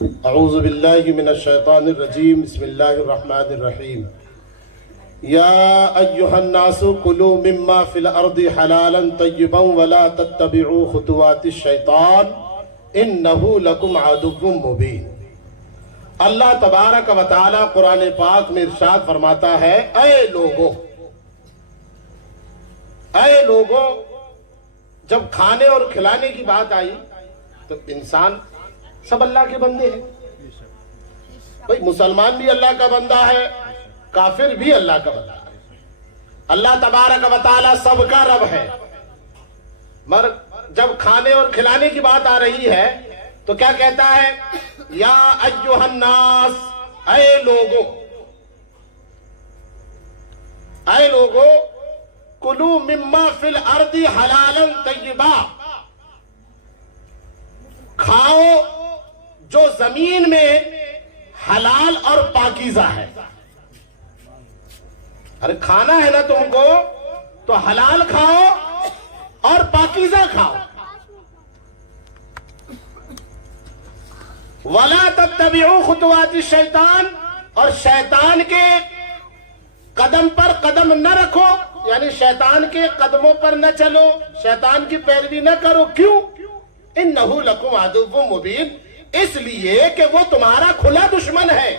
اعوذ باللہ من الشیطان الرجیم بسم اللہ الرحمن الرحیم یا ایہا الناس کلوا مما فی الارض حلالا طیبا ولا تتبعوا خطوات الشیطان انہ لکم عدو مبین۔ اللہ تبارک و تعالی قرآن پاک میں ارشاد فرماتا ہے، اے لوگو، جب کھانے اور کھلانے کی بات آئی تو انسان سب اللہ کے بندے ہیں۔ بھئی مسلمان بھی اللہ کا بندہ ہے، کافر بھی اللہ کا بندہ ہے۔ اللہ تبارک و تعالی سب کا رب ہے، مگر جب کھانے اور کھلانے کی بات آ رہی ہے تو کیا کہتا ہے؟ یا ایھا الناس، اے لوگو کلوا مما فی الارض حلالا طیبا، کھاؤ جو زمین میں حلال اور پاکیزہ ہے۔ ارے کھانا ہے نا تم کو تو حلال کھاؤ اور پاکیزہ کھاؤ۔ وَلَا تَتَّبِعُوا خُطُوَاتِ الشَّيْطَانِ، اور شیطان کے قدم پر قدم نہ رکھو، یعنی شیطان کے قدموں پر نہ چلو، شیطان کی پیروی نہ کرو۔ کیوں؟ اِنَّهُ لَكُمْ عَدُوٌّ مُبِينٌ، اس لیے کہ وہ تمہارا کھلا دشمن ہے۔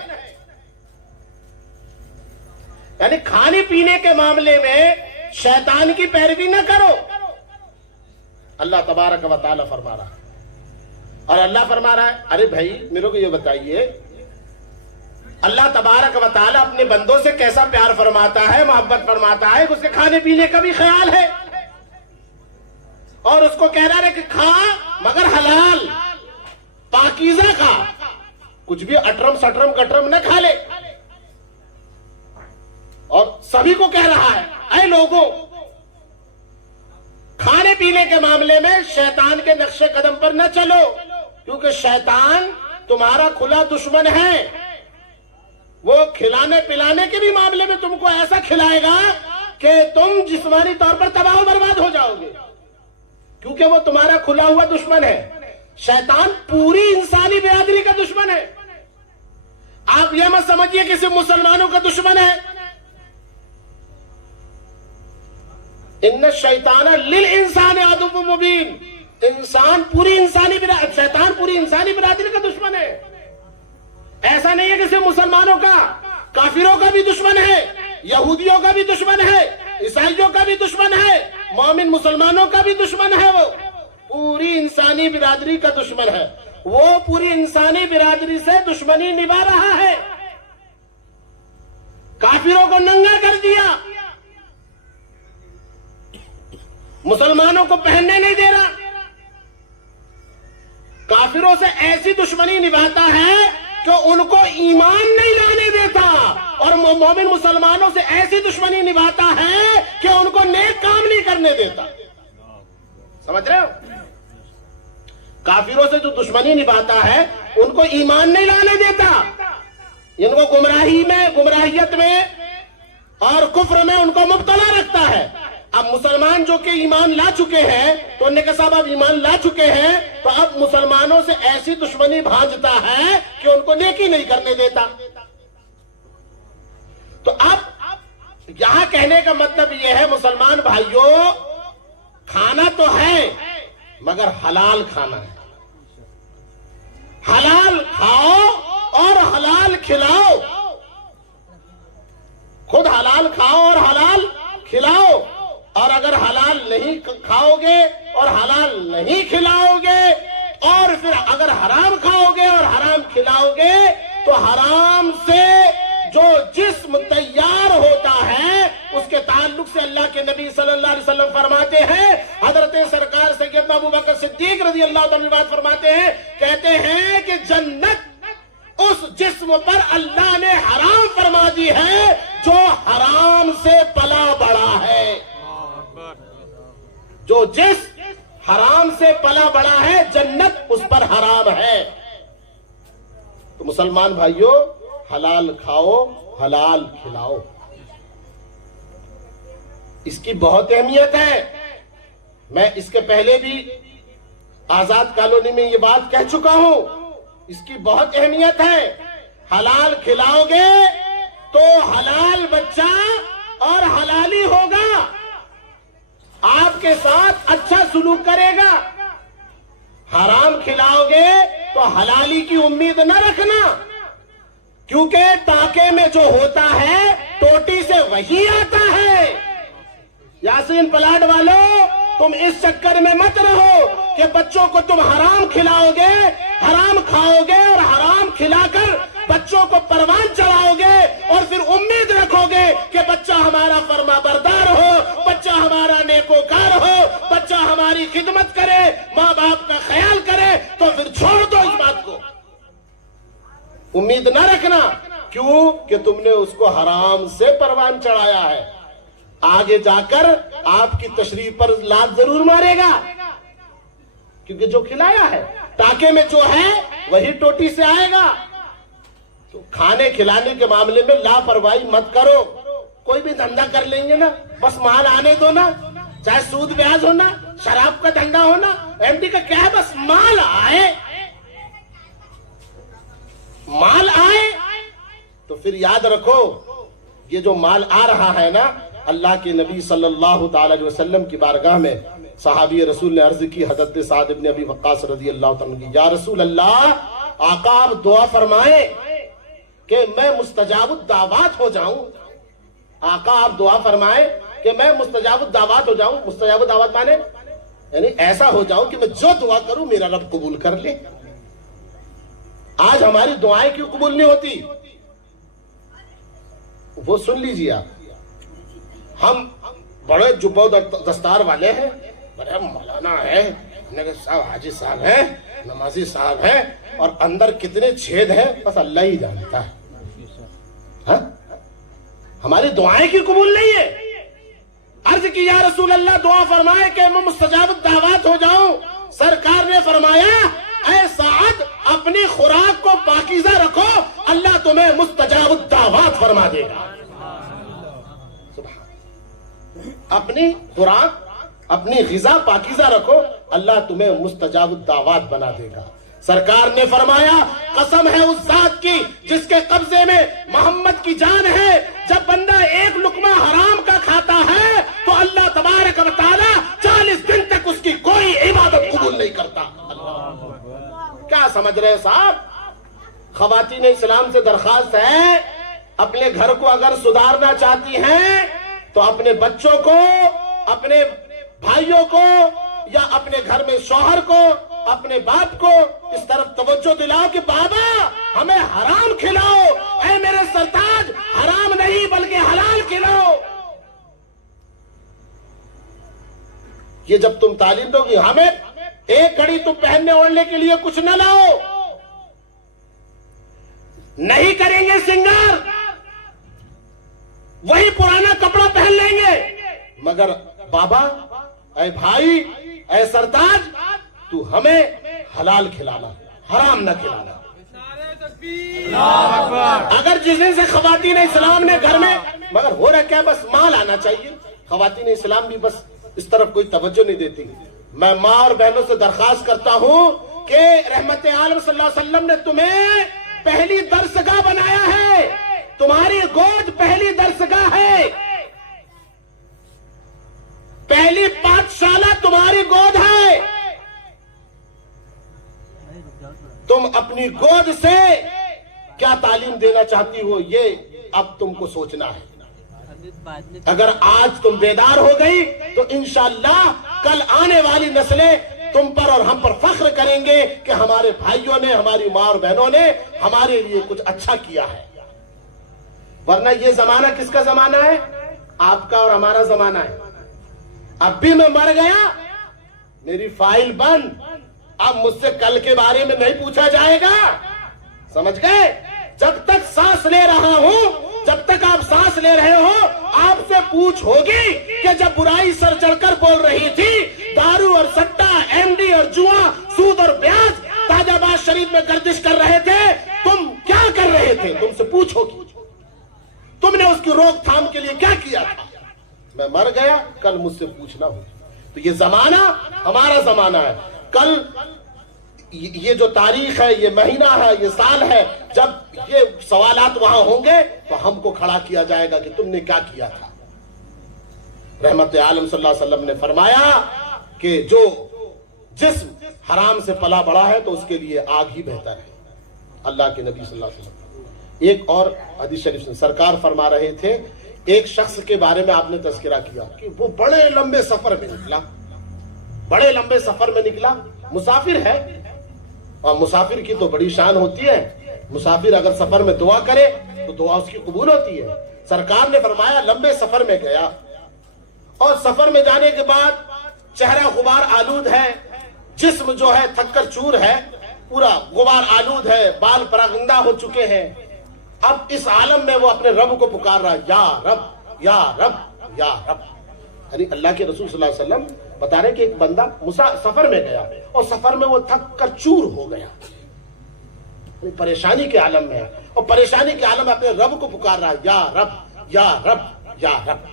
یعنی کھانے پینے کے معاملے میں شیطان کی پیروی نہ کرو، اللہ تبارک و تعالی فرما رہا ہے۔ اور اللہ فرما رہا ہے، ارے بھائی میرے کو یہ بتائیے، اللہ تبارک و تعالی اپنے بندوں سے کیسا پیار فرماتا ہے، محبت فرماتا ہے کہ اس کے کھانے پینے کا بھی خیال ہے، اور اس کو کہہ رہا ہے کہ کھا مگر حلال پاکیزہ کھا، کچھ بھی اٹرم سٹرم کٹرم نہ کھا لے۔ اور سبھی کو کہہ رہا ہے، اے لوگوں، کھانے پینے کے معاملے میں شیطان کے نقش قدم پر نہ چلو، کیونکہ شیطان تمہارا کھلا دشمن ہے۔ وہ کھلانے پلانے کے بھی معاملے میں تم کو ایسا کھلائے گا کہ تم جسمانی طور پر تباہ و برباد ہو جاؤ گے، کیونکہ وہ تمہارا کھلا ہوا دشمن ہے۔ شیطان پوری انسانی برادری کا دشمن ہے۔ آپ یہ مت سمجھیے کہ صرف مسلمانوں کا دشمن ہے۔ ان الشیطان للانسان عدو مبین، شیطان پوری انسانی برادری کا دشمن ہے۔ ایسا نہیں ہے کہ صرف مسلمانوں کا، کافروں کا بھی دشمن ہے، یہودیوں کا بھی دشمن ہے، عیسائیوں کا بھی دشمن ہے، مومن مسلمانوں کا بھی دشمن ہے۔ وہ پوری انسانی برادری کا دشمن ہے۔ وہ پوری انسانی برادری سے دشمنی نبھا رہا ہے، کافروں کو ننگا کر دیا، مسلمانوں کو پہننے نہیں دے رہا، کافروں سے ایسی دشمنی نبھاتا ہے کہ ان کو ایمان نہیں لانے دیتا، اور مومن مسلمانوں سے ایسی دشمنی نبھاتا ہے کہ ان کو نیک کام نہیں کرنے دیتا۔ سمجھ رہے ہو؟ کافروں سے جو دشمنی نبھاتا ہے ان کو ایمان نہیں لانے دیتا، ان کو گمراہیت میں اور کفر میں ان کو مبتلا رکھتا ہے۔ اب مسلمان جو کہ ایمان لا چکے ہیں تو انہوں نے کہا صاحب اب ایمان لا چکے ہیں تو اب مسلمانوں سے ایسی دشمنی بھانجتا ہے کہ ان کو نیکی نہیں کرنے دیتا۔ تو اب یہاں کہنے کا مطلب یہ ہے مسلمان بھائیوں، کھانا تو ہے مگر حلال کھانا ہے۔ حلال کھاؤ اور حلال کھلاؤ، خود حلال کھاؤ اور حلال کھلاؤ، اور اگر حلال نہیں کھاؤ گے اور حلال نہیں کھلاؤ گے، اور پھر اگر حرام کھاؤ گے اور حرام کھلاؤ گے تو حرام سے جو جسم تیار ہوتا ہے اس کے تعلق سے اللہ کے نبی صلی اللہ علیہ وسلم فرماتے ہیں، حضرت سرکار سیدنا ابو بکر صدیق رضی اللہ تعالیٰ عنہ فرماتے ہیں، کہتے ہیں کہ جنت اس جسم پر اللہ نے حرام فرما دی ہے جو حرام سے پلا بڑا ہے۔ جو جسم حرام سے پلا بڑا ہے جنت اس پر حرام ہے۔ تو مسلمان بھائیوں، حلال کھاؤ حلال کھلاؤ، اس کی بہت اہمیت ہے۔ میں اس کے پہلے بھی آزاد کالونی میں یہ بات کہہ چکا ہوں، اس کی بہت اہمیت ہے. حلال کھلاؤ گے تو حلال بچہ اور حلالی ہوگا, آپ کے ساتھ اچھا سلوک کرے گا. حرام کھلاؤ گے تو حلالی کی امید نہ رکھنا, کیونکہ ٹانکے میں جو ہوتا ہے ٹوٹی سے وہی آتا ہے. یاسین پلاٹ والوں, تم اس چکر میں مت رہو کہ بچوں کو تم حرام کھلاؤ گے, حرام کھاؤ گے اور حرام کھلا کر بچوں کو پروان چڑھاؤ گے اور پھر امید رکھو گے کہ بچہ ہمارا فرما بردار ہو, بچہ ہمارا نیکوکار ہو, بچہ ہماری خدمت کرے, ماں باپ کا خیال کرے. تو پھر چھوڑ دو اس بات کو, امید نہ رکھنا. کیوں کہ تم نے اس کو حرام سے پروان چڑھایا ہے. آگے جا کر آپ کی تشریف پر لات ضرور مارے گا, کیونکہ جو کھلایا ہے ٹانکے میں جو ہے وہی ٹوٹی سے آئے گا. تو کھانے کھلانے کے معاملے میں لاپرواہی مت کرو. کوئی بھی دھندا کر لیں گے نا, بس مال آنے دو نا, چاہے سود بیاج ہونا, شراب کا دھندا ہونا, ایم ڈی کا کیا ہے, بس مال آئے, مال آئے. تو پھر یاد رکھو یہ جو مال آ رہا ہے نا, اللہ کے نبی صلی اللہ تعالی علیہ وسلم کی بارگاہ میں صحابی رسول نے عرض کی, حضرت سعد بن ابی وقاص رضی اللہ تعالیٰ عنہ, یا رسول اللہ, آقا آپ دعا فرمائیں کہ میں مستجاب الدعوات ہو جاؤں. آقا آپ دعا فرمائیں کہ میں مستجاب الدعوات ہو جاؤں. مستجاب الدعوات مانے یعنی ایسا ہو جاؤں کہ میں جو دعا کروں میرا رب قبول کر لے. آج ہماری دعائیں کیوں قبول نہیں ہوتی, وہ سن لیجیے آپ. ہم بڑے جبہ دستار والے ہیں, بڑے مولانا ہیں, صاحب حاجی صاحب ہیں, نمازی صاحب ہیں, اور اندر کتنے چھید ہیں بس اللہ ہی جانتا ہے. ہاں, ہماری دعائیں کی قبول نہیں ہے. عرض کی یا رسول اللہ دعا فرمائے کہ میں مستجاب الدعوات ہو جاؤں. سرکار نے فرمایا, اے سعد اپنی خوراک کو پاکیزہ رکھو, اللہ تمہیں مستجاب الدعوات فرما دے گا. اپنی خوراک, اپنی غذا پاکیزہ رکھو, اللہ تمہیں مستجاب الدعوات بنا دے گا. سرکار نے فرمایا, قسم ہے اس ذات کی جس کے قبضے میں محمد کی جان ہے, جب بندہ ایک لقمہ حرام کا کھاتا ہے تو اللہ تبارک و تعالی 40 دن تک اس کی کوئی عبادت قبول نہیں کرتا. کیا سمجھ رہے صاحب؟ خواتین اسلام سے درخواست ہے, اپنے گھر کو اگر سدھارنا چاہتی ہیں تو اپنے بچوں کو, اپنے بھائیوں کو, یا اپنے گھر میں شوہر کو, اپنے باپ کو اس طرف توجہ دلاؤ کہ بابا ہمیں حرام کھلاؤ, اے میرے سرتاج حرام نہیں بلکہ حلال کھلاؤ. یہ جب تم تعلیم دو گی, ہمیں ایک گھڑی تم پہننے اوڑھنے کے لیے کچھ نہ لاؤ, نہیں کریں گے سنگار, وہی پرانا کپڑا پہن لیں گے, مگر بابا, اے بھائی, اے سرتاج, تو ہمیں حلال کھلانا, حرام نہ کھلانا. اگر جس دن سے خواتین اسلام نے گھر میں, مگر ہو رہا کیا, بس مال آنا چاہیے. خواتین اسلام بھی بس اس طرف کوئی توجہ نہیں دیتی. میں ماں اور بہنوں سے درخواست کرتا ہوں کہ رحمت عالم صلی اللہ علیہ وسلم نے تمہیں پہلی درسگاہ بنایا ہے, تمہاری گود پہلی درسگاہ ہے, پہلی پاٹھشالہ تمہاری گود ہے. تم اپنی گود سے کیا تعلیم دینا چاہتی ہو یہ اب تم کو سوچنا ہے. اگر آج تم بیدار ہو گئی تو انشاءاللہ کل آنے والی نسلیں تم پر اور ہم پر فخر کریں گے کہ ہمارے بھائیوں نے, ہماری ماں اور بہنوں نے ہمارے لیے کچھ اچھا کیا ہے. ورنہ یہ زمانہ کس کا زمانہ ہے؟ آپ کا اور ہمارا زمانہ ہے. اب بھی میں مر گیا, میری فائل بند, اب مجھ سے کل کے بارے میں نہیں پوچھا جائے گا. سمجھ گئے؟ جب تک سانس لے رہا ہوں, جب تک آپ سانس لے رہے ہو, آپ سے پوچھ ہوگی کہ جب برائی سر چڑھ کر بول رہی تھی, دارو اور سٹا, ایم ڈی اور جوا, سود اور بیاج تاج آباد شریف میں گردش کر رہے تھے, تم کیا کر رہے تھے؟ تم سے پوچھ ہوگی. تم نے اس کی روک تھام کے لیے کیا کیا تھا؟ میں مر گیا, کل مجھ سے پوچھنا ہوگا. تو یہ زمانہ ہمارا زمانہ ہے. کل یہ جو تاریخ ہے، یہ مہینہ ہے، یہ سال ہے، جب یہ سوالات وہاں ہوں گے تو ہم کو کھڑا کیا جائے گا کہ تم نے کیا کیا تھا۔ رحمت عالم صلی اللہ علیہ وسلم نے فرمایا کہ جو جسم حرام سے پلا بڑا ہے تو اس کے لیے آگ ہی بہتر ہے۔ اللہ کے نبی صلی اللہ علیہ وسلم۔ ایک اور حدیث شریف سے سرکار فرما رہے تھے، ایک شخص کے بارے میں آپ نے تذکرہ کیا کہ وہ بڑے لمبے سفر میں نکلا، بڑے لمبے سفر میں نکلا، مسافر ہے، اور مسافر کی تو بڑی شان ہوتی ہے، مسافر اگر سفر میں دعا کرے تو دعا اس کی قبول ہوتی ہے۔ سرکار نے فرمایا لمبے سفر میں گیا، اور سفر میں جانے کے بعد چہرہ غبار آلود ہے، جسم جو ہے تھک کر چور ہے، پورا غبار آلود ہے، بال پراگندہ ہو چکے ہیں۔ اب اس عالم میں وہ اپنے رب کو پکار رہا، یا رب یا رب یا رب۔ یعنی اللہ کے رسول صلی اللہ علیہ وسلم بتا رہے کہ ایک بندہ سفر میں گیا اور سفر میں وہ تھک کر چور ہو گیا، پریشانی کے عالم میں ہے، اور پریشانی کے عالم میں اپنے رب کو پکار رہا، یا رب یا رب یا رب۔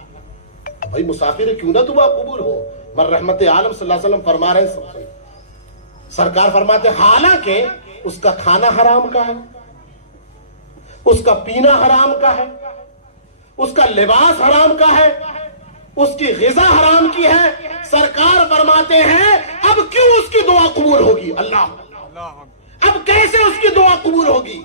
بھائی مسافر کیوں نہ دعا قبول ہو، مگر رحمت عالم صلی اللہ علیہ وسلم فرما رہے ہیں، سرکار فرماتے حالانکہ اس کا کھانا حرام کا ہے، اس کا پینا حرام کا ہے، اس کا لباس حرام کا ہے، اس کی غذا حرام کی ہے، سرکار فرماتے ہیں اب کیوں اس کی دعا قبول ہوگی؟ اللہ، اب کیسے اس کی دعا قبول ہوگی؟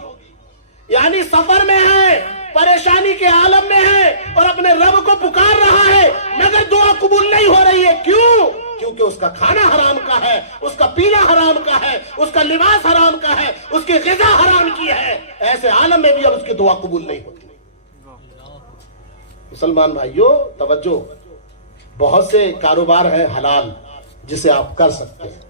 یعنی سفر میں ہے، پریشانی کے عالم میں ہے، اور اپنے رب کو پکار رہا ہے، مگر دعا قبول نہیں ہو رہی ہے۔ کیوں؟ کیونکہ اس کا کھانا حرام کا ہے، اس کا پینا حرام کا ہے، اس کا لباس حرام کا ہے، اس کی غذا حرام کی ہے۔ ایسے عالم میں بھی اب اس کی دعا قبول نہیں ہوتی۔ مسلمان بھائیوں توجہ، بہت سے کاروبار ہیں حلال جسے آپ کر سکتے ہیں،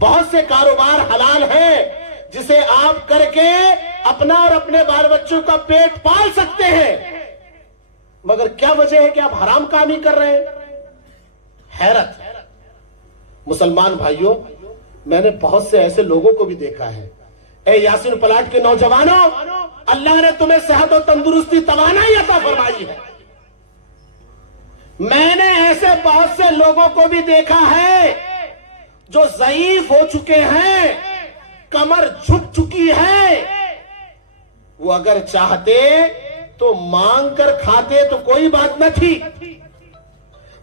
بہت سے کاروبار حلال ہیں جسے آپ کر کے اپنا اور اپنے بال بچوں کا پیٹ پال سکتے ہیں، مگر کیا وجہ ہے کہ آپ حرام کام ہی کر رہے ہیں؟ حیرت۔ مسلمان بھائیوں، میں نے بہت سے ایسے لوگوں کو بھی دیکھا ہے، اے یاسین پلاٹ کے نوجوانوں، اللہ نے تمہیں صحت و تندرستی توانائی عطا فرمائی ہے، میں نے ایسے بہت سے لوگوں کو بھی دیکھا ہے جو ضعیف ہو چکے ہیں، کمر جھک چکی ہے، وہ اگر چاہتے تو مانگ کر کھاتے تو کوئی بات نہ تھی،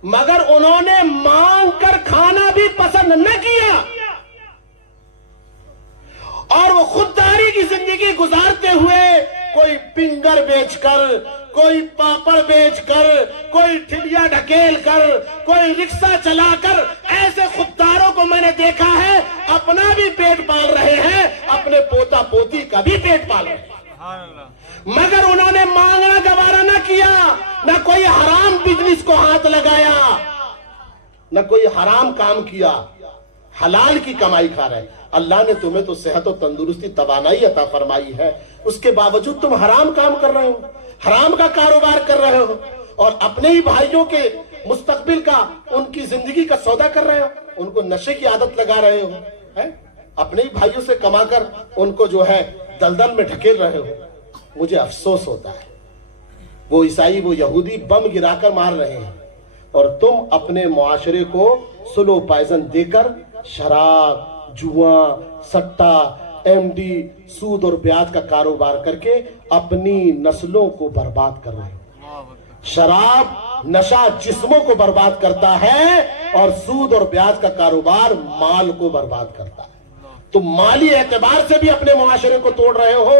مگر انہوں نے مانگ کر کھانا بھی پسند نہ کیا، اور وہ خودداری کی زندگی گزارتے ہوئے کوئی پنگر بیچ کر، کوئی پاپڑ بیچ کر، کوئی ٹھلیا ڈھکیل کر، کوئی رکشہ چلا کر، ایسے خودداروں کو میں نے دیکھا ہے اپنا بھی پیٹ پال رہے ہیں، اپنے پوتا پوتی کا بھی پیٹ پال رہے ہیں، مگر انہوں نے مانگنا گوارا نہ کیا، نہ کوئی حرام بزنس کو ہاتھ لگایا، نہ کوئی حرام کام کیا، حلال کی کمائی کھا رہے۔ اللہ نے تمہیں تو صحت و تندرستی توانائی عطا فرمائی ہے، اس کے باوجود تم حرام کام کر رہے ہو، حرام کا کاروبار کر رہے ہو، اور اپنے ہی بھائیوں کے مستقبل کا، ان کی زندگی کا سودا کر رہے ہو، ان کو نشے کی عادت لگا رہے ہو، اپنے ہی بھائیوں سے کما کر ان کو جو ہے دلدل میں ڈھکیل رہے ہو۔ مجھے افسوس ہوتا ہے، وہ عیسائی، وہ یہودی بم گرا کر مار رہے ہیں، اور تم اپنے معاشرے کو سلو پائزن دے کر شراب، جوا، سٹا، ایم ڈی، سود اور بیاج کا کاروبار کر کے اپنی نسلوں کو برباد کر رہے ہو۔ شراب، نشہ جسموں کو برباد کرتا ہے، اور سود اور بیاج کا کاروبار مال کو برباد کرتا ہے۔ تم مالی اعتبار سے بھی اپنے معاشرے کو توڑ رہے ہو،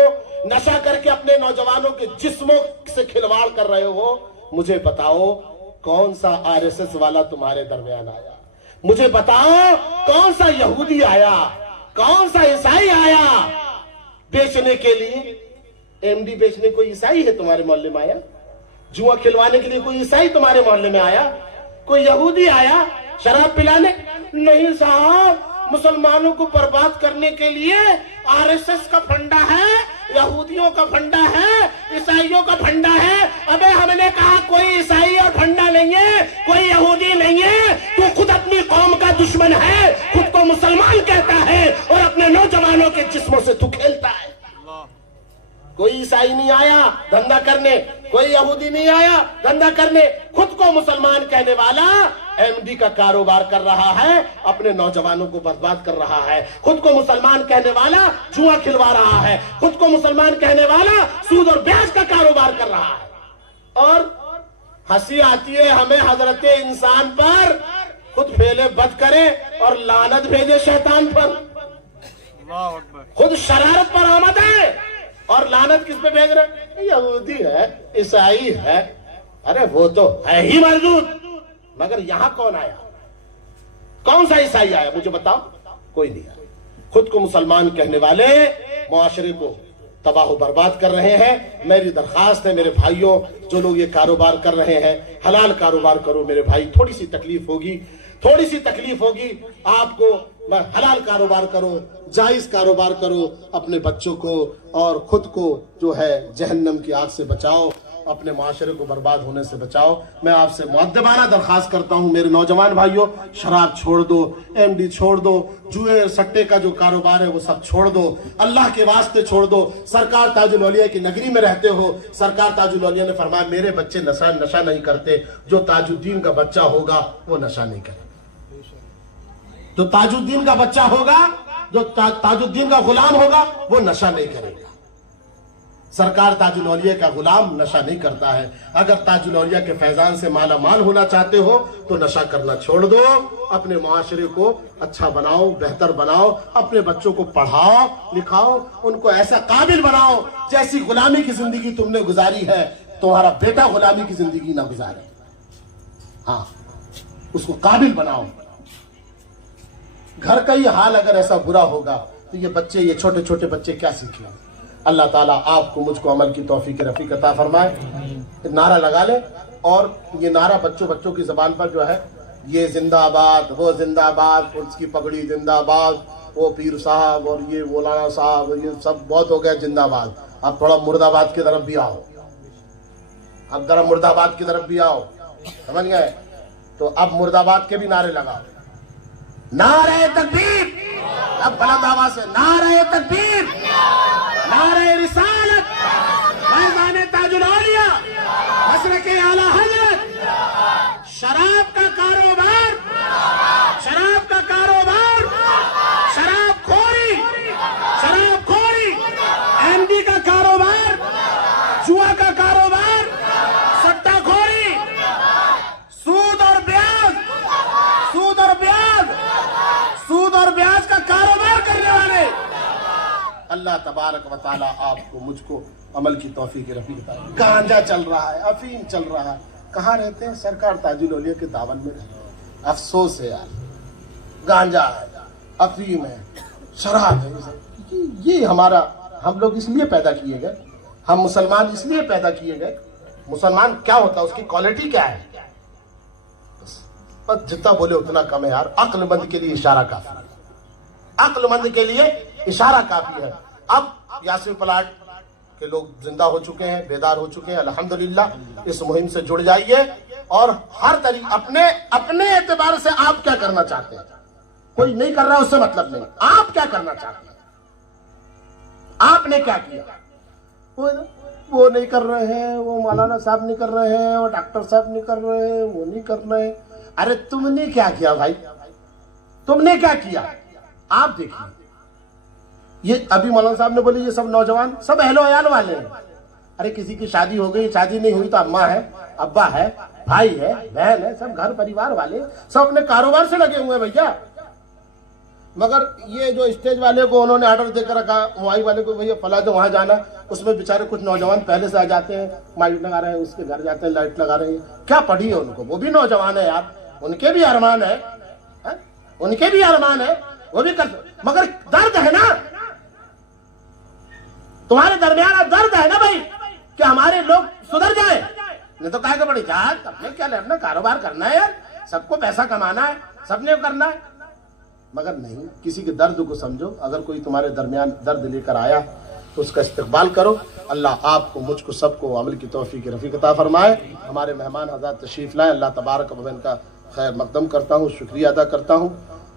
نشہ کر کے اپنے نوجوانوں کے جسموں سے کھلواڑ کر رہے ہو۔ مجھے بتاؤ کون سا آر ایس ایس والا تمہارے درمیان آیا؟ مجھے بتاؤ کون سا یہودی آیا، کون سا عیسائی آیا بیچنے کے لیے؟ ایم ڈی بیچنے کوئی عیسائی ہے تمہارے محلے میں آیا؟ جوا کھلوانے کے لیے کوئی عیسائی تمہارے محلے میں آیا؟ کوئی یہودی آیا شراب پلانے؟ نہیں صاحب، مسلمانوں کو برباد کرنے کے لیے آر ایس ایس کا پھنڈا ہے، یہودیوں کا پھنڈا ہے، عیسائیوں کا پھنڈا ہے۔ ابے ہم نے کہا کوئی عیسائی اور پھنڈا نہیں ہے، کوئی یہودی نہیں ہے، تو خود اپنی قوم کا دشمن ہے، خود کو مسلمان کہتا ہے، اور اپنے نوجوانوں کے جسموں سے تو کھیلتا ہے۔ کوئی عیسائی نہیں آیا دھندا کرنے، کوئی یہودی نہیں آیا دھندا کرنے، خود کو مسلمان کہنے والا MD کا کاروبار کر رہا ہے، اپنے نوجوانوں کو برباد کر رہا ہے، خود کو مسلمان کہنے والا جوا کھلوا رہا ہے، خود کو مسلمان کہنے والا سود اور بیاج کا کاروبار کر رہا ہے، اور ہنسی آتی ہے ہمیں حضرت انسان پر، خود فعل بد کرے اور لعنت بھیجے شیطان پر، خود شرارت پر آمد ہے اور لعنت کس پہ بھیج رہے؟ یہودی ہے، عیسائی ہے، ارے وہ تو ہے ہی موجود، مگر یہاں کون آیا؟ کون سا عیسائی آیا مجھے بتاؤ؟ کوئی نہیں آیا۔ خود کو مسلمان کہنے والے معاشرے کو تباہ و برباد کر رہے ہیں۔ میری درخواست ہے میرے بھائیوں، جو لوگ یہ کاروبار کر رہے ہیں، حلال کاروبار کرو میرے بھائی، تھوڑی سی تکلیف ہوگی آپ کو، حلال کاروبار کرو، جائز کاروبار کرو، اپنے بچوں کو اور خود کو جو ہے جہنم کی آگ سے بچاؤ، اپنے معاشرے کو برباد ہونے سے بچاؤ۔ میں آپ سے مؤدبانہ درخواست کرتا ہوں میرے نوجوان بھائیوں، شراب چھوڑ دو، MD چھوڑ دو، جوئے سٹے کا جو کاروبار ہے وہ سب چھوڑ دو، اللہ کے واسطے چھوڑ دو۔ سرکار تاج الاولیاء کی نگری میں رہتے ہو، سرکار تاج الاولیاء نے فرمایا میرے بچے نشہ نہیں کرتے، جو تاج الدین کا بچہ ہوگا وہ نشہ نہیں کرے، جو تاج الدین کا بچہ ہوگا، جو تاج الدین کا غلام ہوگا وہ نشہ نہیں کرے گا۔ سرکار تاج الاولیاء کا غلام نشہ نہیں کرتا ہے۔ اگر تاج الاولیاء کے فیضان سے مالا مال ہونا چاہتے ہو تو نشہ کرنا چھوڑ دو، اپنے معاشرے کو اچھا بناؤ، بہتر بناؤ، اپنے بچوں کو پڑھاؤ لکھاؤ، ان کو ایسا قابل بناؤ جیسی غلامی کی زندگی تم نے گزاری ہے تمہارا بیٹا غلامی کی زندگی نہ گزارے، ہاں اس کو قابل بناؤ۔ گھر کا ہی حال اگر ایسا برا ہوگا تو یہ بچے، یہ چھوٹے چھوٹے بچے کیا سیکھیں؟ اللہ تعالیٰ آپ کو مجھ کو عمل کی توفیق رفیق عطا فرمائے۔ نعرہ لگا لے، اور یہ نعرہ بچوں کی زبان پر جو ہے، یہ زندہ آباد، وہ زندہ آباد، اس کی پگڑی زندہ آباد، وہ پیر صاحب اور یہ مولانا صاحب، یہ سب بہت ہو گیا زندہ آباد۔ اب تھوڑا مرد آباد کی طرف بھی آؤ، اب ذرا مرد آباد کی طرف بھی آؤ، سمجھ گئے؟ تو اب مرد آباد کے بھی نعرے لگاؤ، نعرہ تکبیر، اب بلند آواز سے نعرہ تکبیر، نعرہ رسالت، فیضان تاج الاولیاء، مسلک اعلی حضرت۔ شراب کا کاروبار، شراب کا کاروبار، شراب خوری، MD کا کاروبار، جوا کا کاروبار، سٹا خوری، سود اور بیاج کا کاروبار کرنے والے، اللہ تبارک و تعالیٰ آپ کو مجھ کو عمل کی توفیق رفیق عطا۔ گانجا چل رہا ہے، افیم چل رہا ہے، کہاں رہتے ہیں؟ سرکار تاج الاولیاء کے دامن میں رہتے ہیں۔ افسوس ہے یار، گانجا ہے، افیم ہے، شراب ہے، یہ ہم لوگ اس لیے پیدا کیے گئے، ہم مسلمان اس لیے پیدا کیے گئے۔ مسلمان کیا ہوتا ہے، اس کی کوالٹی کیا ہے؟ بس جتنا بولے اتنا کم ہے یار۔ عقل مند کے لیے اشارہ کافی ہے، عقل مند کے لیے اشارہ کافی ہے۔ اب یاسین پلاٹ کے لوگ زندہ ہو چکے ہیں، بیدار ہو چکے ہیں، الحمدللہ۔ اس مہم سے جڑ جائیے، اور ہر طریقے اپنے اعتبار سے آپ کیا کرنا چاہتے ہیں، کوئی نہیں کر رہا ہے اس سے مطلب نہیں، آپ کیا کرنا چاہتے ہیں، آپ نے کیا کیا؟ وہ نہیں کر رہے ہیں، وہ مولانا صاحب نہیں کر رہے ہیں، وہ ڈاکٹر صاحب نہیں کر رہے ہیں، وہ نہیں کر رہے ہیں۔ ارے تم نے کیا کیا بھائی، تم نے کیا کیا؟ آپ دیکھیے، یہ ابھی مولانا صاحب نے بولی یہ سب نوجوان سب اہل و عیال والے ہیں۔ ارے کسی کی شادی ہو گئی، شادی نہیں ہوئی تو اماں ہے، ابا ہے، بھائی ہے، بہن ہے، سب گھر پریوار والے سب اپنے کاروبار سے لگے ہوئے ہیں بھیا۔ مگر یہ جو اسٹیج والے کو انہوں نے آرڈر دے کر رکھا، موبائل والے کو بھیا فلاں جو وہاں جانا، اس میں بیچارے کچھ نوجوان پہلے سے آ جاتے ہیں، مائک لگا رہے ہیں، اس کے گھر جاتے ہیں، لائٹ لگا رہے ہیں۔ کیا پڑھی ہے ان کو؟ وہ بھی نوجوان ہے یار، ان کے بھی ارمان ہے، ان کے بھی ارمان ہے، وہ بھی کرتے، مگر درد ہے نا تمہارے درمیان، اب درد ہے نا بھائی کہ ہمارے لوگ سدھر جائیں۔ نہیں تو کہا کہ بڑی جات اپنے کیا اپنا کاروبار کرنا ہے یار، سب کو پیسہ کمانا ہے، سب نے کرنا ہے، مگر نہیں، کسی کے درد کو سمجھو۔ اگر کوئی تمہارے درمیان درد لے کر آیا تو اس کا استقبال کرو۔ اللہ آپ کو، مجھ کو، سب کو عمل کی توفیق رفیق عطا فرمائے۔ ہمارے مہمان حضرات تشریف لائیں، اللہ تبارک و تعالیٰ کا خیر مقدم کرتا ہوں، شکریہ ادا کرتا ہوں،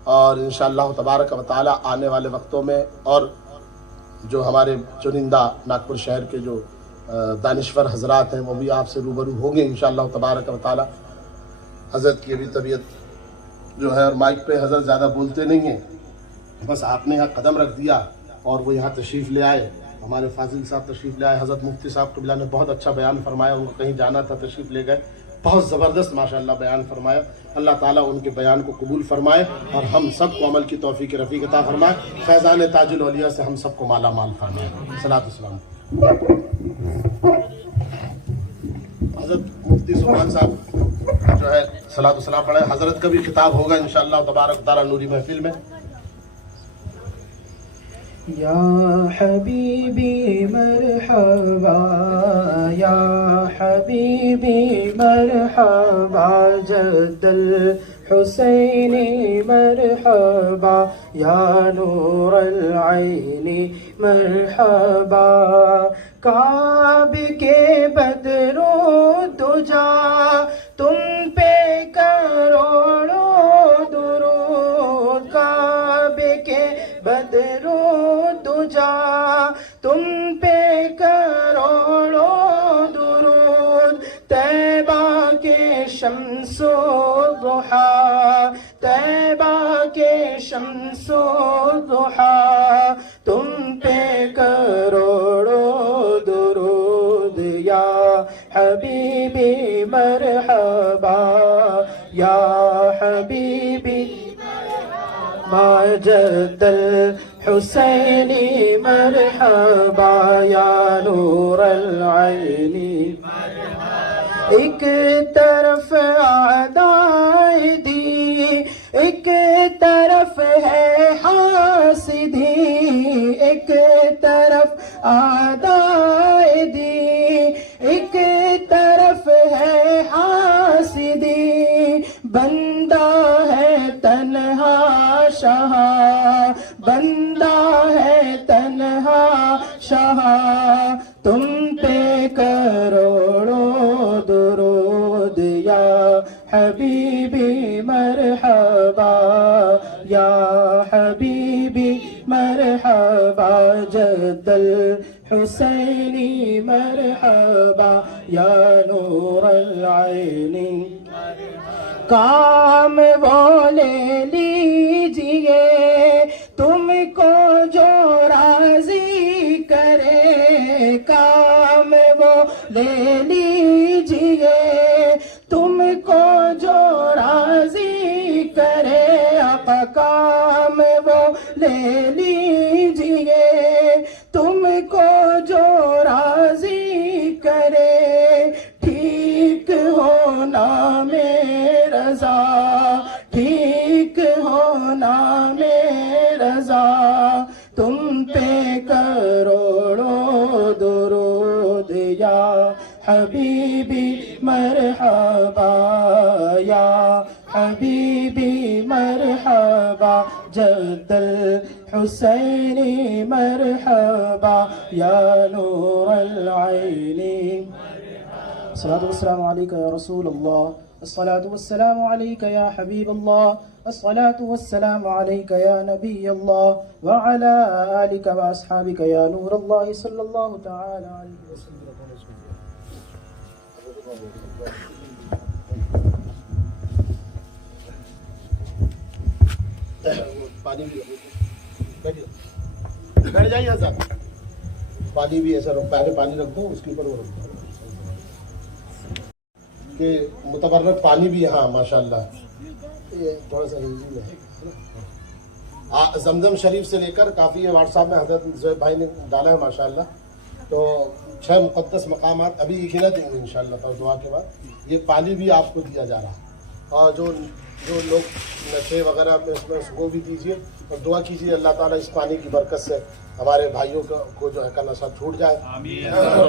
اور انشاءاللہ تبارک و تعالیٰ آنے والے وقتوں میں اور جو ہمارے چنندہ ناگپور شہر کے جو دانشور حضرات ہیں وہ بھی آپ سے روبرو ہوں گے انشاءاللہ تبارک و تعالی. حضرت کی ابھی طبیعت جو ہے، اور مائک پہ حضرت زیادہ بولتے نہیں ہیں، بس آپ نے یہاں قدم رکھ دیا اور وہ یہاں تشریف لے آئے. ہمارے فاضل صاحب تشریف لے آئے. حضرت مفتی صاحب قبلہ نے بہت اچھا بیان فرمایا. ان کو کہیں جانا تھا، تشریف لے گئے. بہت زبردست ماشاءاللہ بیان فرمایا. اللہ تعالیٰ ان کے بیان کو قبول فرمائے اور ہم سب کو عمل کی توفیق رفیق عطا فرمائے. فیضان تاج الاولیاء سے ہم سب کو مالا مال فرمائے. صلاۃ والسلام. حضرت مفتی سبحان صاحب جو ہے صلاۃ والسلام پڑھے. حضرت کا بھی خطاب ہوگا انشاءاللہ تبارک و تعالیٰ نوری محفل میں. یا حبیبی مرحبا، یا حبیبی مرحبا، جد الحسینی مرحبا، یا نور العین مرحبا. کعبے کے بدر و دجا تم پہ کروڑوں درود، کعبے کے بدر و دجا تم پہ کروڑوں درود. طیبہ کے شمس و ضحا، طیبہ کے شمس و ضحا تم پہ کروڑوں درود. یا حبیبی مرحبا، یا حبیبی جد الحسینی مرحبا، یا نور العین. ایک طرف اعدائے دی، ایک طرف ہے حاسدی، ایک طرف اعدائے دی، ایک طرف ہے حاسدی. بندہ ہے تنہا شاہ، بندہ ہے تنہا شاہ تم پہ کروڑوں درود. یا حبیبی مرحبا، یا حبیبی مرحبا، جد الحسینی مرحبا، یا نور العین. کام وہ لے لیجئے تم کو جو راضی کرے، کام وہ لے لیجئے تم کو جو راضی کرے. آقا کام وہ لے لیجئے تم کو جو راضی کرے. ٹھیک ہونا میں رضا، ٹھیک ہونا میں رضا تم پہ کروڑوں درود. یا حبیبی مرحبا، یا حبیبی مرحبا، جد الحسینی مرحبا، یا نور العین. الصلاة والسلام عليك يا رسول الله، الصلاة والسلام عليك يا حبيب الله، الصلاة والسلام عليك يا نبي الله، وعلى آلك وأصحابك يا نور الله صلى الله تعالى عليه وسلم. پانی بھی بیٹھ جائیے حضرت. پانی بھی ایسا رکھ، پہلے پانی رکھ دو، اس کے اوپر وہ رکھ دو کہ متبرک پانی بھی. ہاں ماشاءاللہ یہ تھوڑا سا ریزی میں ہے. زمزم شریف سے لے کر کافی واٹس ایپ میں حضرت زہیب بھائی نے ڈالا ہے ماشاءاللہ. تو 6 مقدس مقامات ابھی ایک ہی نہ دیں گے انشاءاللہ تو دعا کے بعد. یہ پانی بھی آپ کو دیا جا رہا ہے. اور جو لوگ نشے وغیرہ میں اس کو بھی دیجیے اور دعا کیجیے اللہ تعالیٰ اس پانی کی برکت سے ہمارے بھائیوں کو جو ہے کا نشہ چھوٹ جائے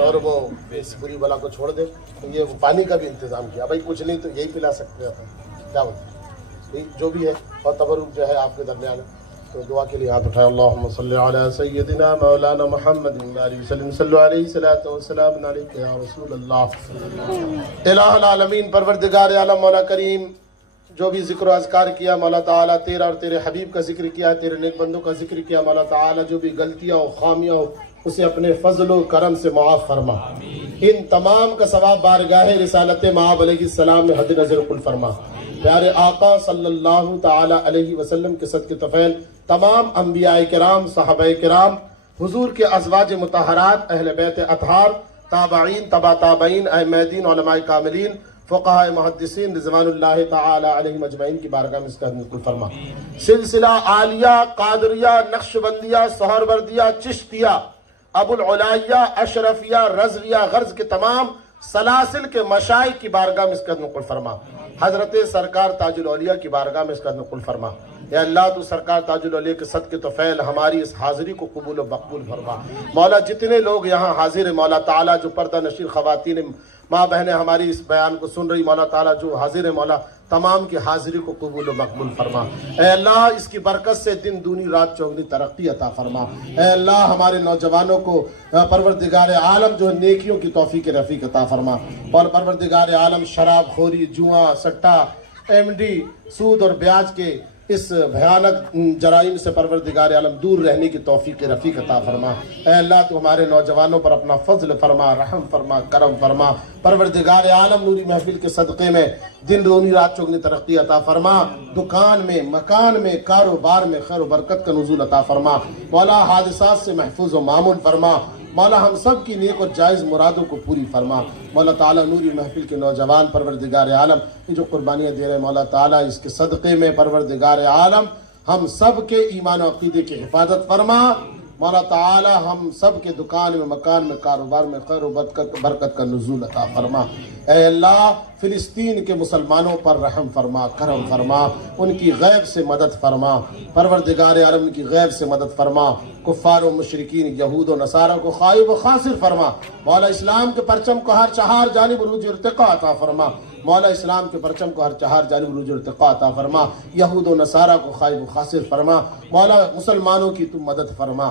اور وہ اس بری بلا کو چھوڑ دے. تو یہ پانی کا بھی انتظام کیا بھائی، کچھ نہیں تو یہی پلا سکتے ہیں اپن، کیا بولتے جو بھی ہے. اور تبرک جو ہے آپ کے درمیان تو دعا کے لیے ہاتھ اٹھائے. اللہم صلی علی سیدنا مولانا محمد علیہ وسلم، صلی علیہ الصلوۃ والسلام علیک یا رسول اللہ. الہ العالمین پروردگار عالم مولا کریم، جو بھی ذکر و اذکار کیا مولا تعالیٰ، تیرا اور تیرے حبیب کا ذکر کیا، تیرے نیک بندوں کا ذکر کیا مولا تعالیٰ، جو بھی غلطیاں ہو، خامیاں ہو، اسے اپنے فضل و کرم سے معاف فرما، ان تمام کا ثواب بارگاہ رسالت مآب علیہ السلام میں حد نظر قل فرما۔ پیارے آقا صلی اللہ تعالی علیہ وسلم کے صدقے طفیل تمام انبیاء کرام، صحابہ کرام، حضور کے ازواج مطہرات، اہل بیت اطہار، تابعین، تبع تابعین، ائمہ دین، علماء کاملین، فقہاء محدثین رضوان اللہ تعالی علیہم اجمعین کی بارگاہ میں اس کا قبول فرما۔ سلسلہ عالیہ، قادریہ، نقشبندیہ، سہروردیہ، چشتیہ، ابو العلائیہ، اشرفیہ، رضویہ، غرض کے تمام سلاسل کے مشائخ کی بارگاہ میں اس کا قبول فرما۔ حضرت سرکار تاج الاولیاء کی بارگاہ میں اس کا قبول فرما۔ یا اللہ تو سرکار تاج الاولیاء کے صدقے طفیل ہماری اس حاضری کو قبول و مقبول فرما۔ مولا جتنے لوگ یہاں حاضر ہیں مولا تعالیٰ، جو پردہ نشین خواتین ماں بہنیں ہماری اس بیان کو سن رہی مولا تعالیٰ، جو حاضر ہیں مولا تمام کی حاضری کو قبول و مقبول فرما۔ اے اللہ اس کی برکت سے دن دونی رات چوگنی ترقی عطا فرما۔ اے اللہ ہمارے نوجوانوں کو پروردگار عالم جو نیکیوں کی توفیق رفیق عطا فرما، اور پروردگار عالم شراب خوری، جوا، سٹا، ایم ڈی، سود اور بیاج کے اس بھیانک جرائم سے پروردگار عالم دور رہنے کی توفیق رفیق عطا فرما۔ اے اللہ تو ہمارے نوجوانوں پر اپنا فضل فرما، رحم فرما، کرم فرما۔ پروردگار عالم نوری محفل کے صدقے میں دن دونی رات چوگنی ترقی عطا فرما۔ دکان میں، مکان میں، کاروبار میں خیر و برکت کا نزول عطا فرما۔ مولا حادثات سے محفوظ و معمون فرما۔ مولا ہم سب کی نیک اور جائز مرادوں کو پوری فرما۔ مولا تعالیٰ نوری محفل کے نوجوان پروردگار عالم یہ جو قربانیاں دے رہے ہیں مولا تعالیٰ اس کے صدقے میں پروردگار عالم ہم سب کے ایمان و عقیدے کی حفاظت فرما۔ مولا تعالیٰ ہم سب کے دکان میں، مکان میں، کاروبار میں خیر و برکت کا نزول عطا فرما۔ اے اللہ فلسطین کے مسلمانوں پر رحم فرما، کرم فرما، ان کی غیب سے مدد فرما۔ پروردگار عالم ان کی غیب سے مدد فرما۔ کفار و مشرکین، یہود و نصارہ کو خائب و خاسر فرما۔ مولا اسلام کے پرچم کو ہر چہار جانب عروج ارتقاء عطا فرما۔ مولا اسلام کے پرچم کو ہر چہار جانب عروج ارتقاء عطا فرما۔ یہود و نصارہ کو خائب و خاسر فرما۔ مولا مسلمانوں کی تو مدد فرما،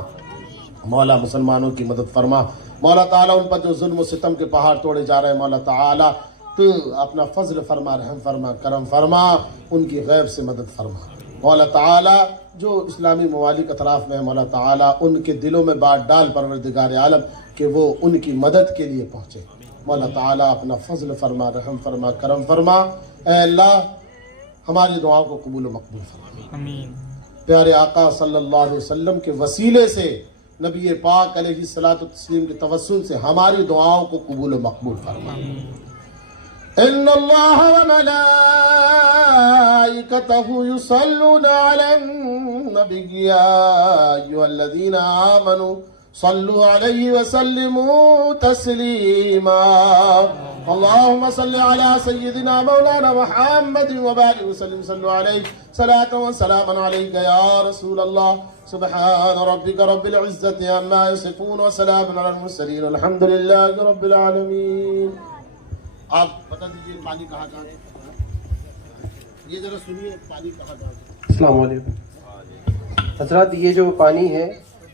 مولا مسلمانوں کی مدد فرما۔ مولا تعالیٰ ان پر جو ظلم و ستم کے پہاڑ توڑے جا رہے ہیں مولا تعالیٰ تو اپنا فضل فرما، رحم فرما، کرم فرما، ان کی غیب سے مدد فرما۔ مولا تعالیٰ جو اسلامی ممالک اطراف میں ہیں مولا تعالیٰ ان کے دلوں میں بات ڈال پروردگار عالم کہ وہ ان کی مدد کے لیے پہنچے۔ مولا تعالیٰ اپنا فضل فرما، رحم فرما، کرم فرما۔ اے اللہ ہماری دعاؤں کو قبول و مقبول فرما۔ آمین۔ پیارے آقا صلی اللہ علیہ وسلم کے وسیلے سے نبی پاک علیہ الصلوۃ والتسلیم کے توسل سے ہماری دعاؤں کو قبول و مقبول فرما۔ ان اللہ وملائکتہ یصلون علی النبی یا ایھا الذین آمنوا صلوا علیہ وسلموا تسلیما۔ اللهم صل على سيدنا مولانا محمد وبارك وسلم صلوا عليه صلاة وسلاما عليك يا رسول الله سبحان ربك رب العزة عما يصفون وسلام على المرسلين والحمد لله رب العالمين۔ آپ بتا دیجیے پانی کہاں جائے، یہ ذرا سنیے پانی کہاں جائے۔ السلام علیکم حضرات، یہ جو پانی ہے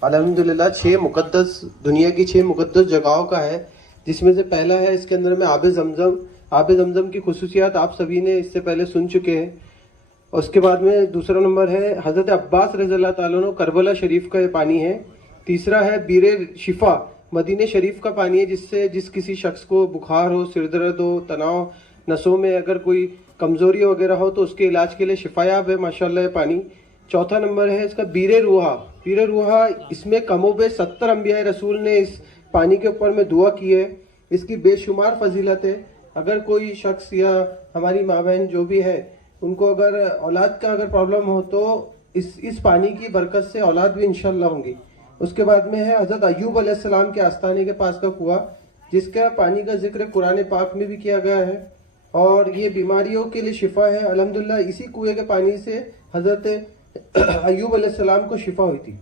الحمدللہ 6 مقدس دنیا کی 6 مقدس جگہوں کا ہے، جس میں سے پہلا ہے اس کے اندر میں آب زمزم۔ آب زمزم کی خصوصیات آپ سبھی نے اس سے پہلے سن چکے ہیں۔ اور اس کے بعد میں دوسرا نمبر ہے حضرت عباس رضی اللہ تعالیٰ عنہ کربلا شریف کا یہ پانی ہے۔ تیسرا ہے بیر شفا، مدینہ شریف کا پانی ہے، جس کسی شخص کو بخار ہو، سر درد ہو، تناؤ، نسوں میں اگر کوئی کمزوری وغیرہ ہو تو اس کے علاج کے لیے شفایاب ہے ماشاءاللہ یہ پانی۔ چوتھا نمبر ہے اس کا بیر روحا۔ بیر روحا اس میں کم و بیش 70 انبیاء رسول نے اس پانی کے اوپر میں دعا کی ہے۔ اس کی بے شمار فضیلت ہے۔ اگر کوئی شخص یا ہماری ماں بہن جو بھی ہے ان کو اگر اولاد کا اگر پرابلم ہو تو اس پانی کی برکت سے اولاد بھی انشاءاللہ ہوں گی۔ اس کے بعد میں ہے حضرت ایوب علیہ السلام کے آستانے کے پاس کا کنواں، جس کا پانی کا ذکر قرآن پاک میں بھی کیا گیا ہے، اور یہ بیماریوں کے لیے شفا ہے۔ الحمدللہ اسی کنویں کے پانی سے حضرت ایوب علیہ السلام کو شفا ہوئی تھی۔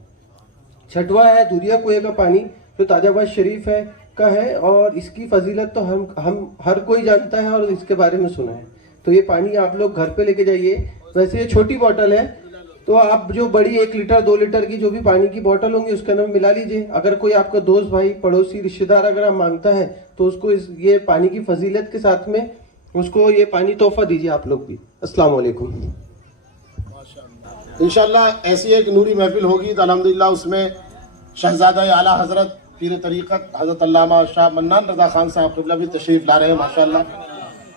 چھٹواں ہے دودھیا کنویں کا پانی جو تاج آباد شریف ہے کا ہے، اور اس کی فضیلت تو ہم ہر کوئی جانتا ہے اور اس کے بارے میں سنا ہے۔ تو یہ پانی آپ لوگ گھر پہ لے کے جائیے۔ ویسے یہ چھوٹی بوٹل ہے تو آپ جو بڑی 1 لیٹر 2 لیٹر کی جو بھی پانی کی بوٹل ہوں گی اس کے اندر ملا لیجئے۔ اگر کوئی آپ کا دوست بھائی پڑوسی رشتہ دار اگر آپ مانگتا ہے تو اس کو یہ پانی کی فضیلت کے ساتھ میں اس کو یہ پانی تحفہ دیجئے آپ لوگ بھی۔ السلام علیکم۔ انشاءاللہ ایسی ایک نوری محفل ہوگی تو الحمدللہ اس میں شہزادہ اعلیٰ حضرت پیر طریقت حضرت علامہ شاہ منان رضا خان صاحب قبلہ بھی تشریف لا رہے ہیں ماشاءاللہ،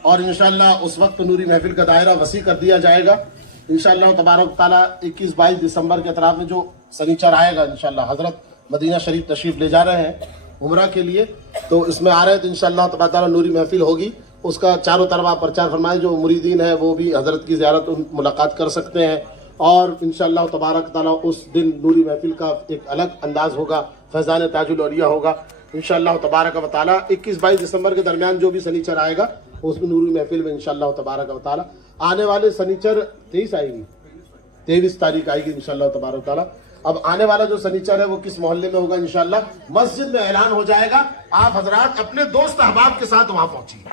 اور انشاءاللہ اس وقت نوری محفل کا دائرہ وسیع کر دیا جائے گا انشاءاللہ تبارک تعالیٰ۔ 21-22 دسمبر کے اطراف میں جو سنیچر آئے گا انشاءاللہ، حضرت مدینہ شریف تشریف لے جا رہے ہیں عمرہ کے لیے، تو اس میں آ رہے ہیں تو انشاءاللہ تبارک تعالیٰ نوری محفل ہوگی، اس کا چاروں طرف آپ پرچار فرمائیں، جو مریدین ہیں وہ بھی حضرت کی زیارت ملاقات کر سکتے ہیں، اور انشاءاللہ تبارک تعالیٰ اس دن نوری محفل کا ایک الگ انداز ہوگا، فیضان تاج الاولیاء ہوگا انشاءاللہ تبارک و تعالیٰ۔ 21-22 دسمبر کے درمیان جو بھی سنیچر آئے گا اس میں نوری محفل میں انشاءاللہ تبارک و تعالیٰ آنے والے سنیچر 23 آئے گی، 23 تاریخ آئے گی انشاءاللہ تبارک و تعالیٰ۔ اب آنے والا جو سنیچر ہے وہ کس محلے میں ہوگا انشاءاللہ مسجد میں اعلان ہو جائے گا، آپ حضرات اپنے دوست احباب کے ساتھ وہاں پہنچیے۔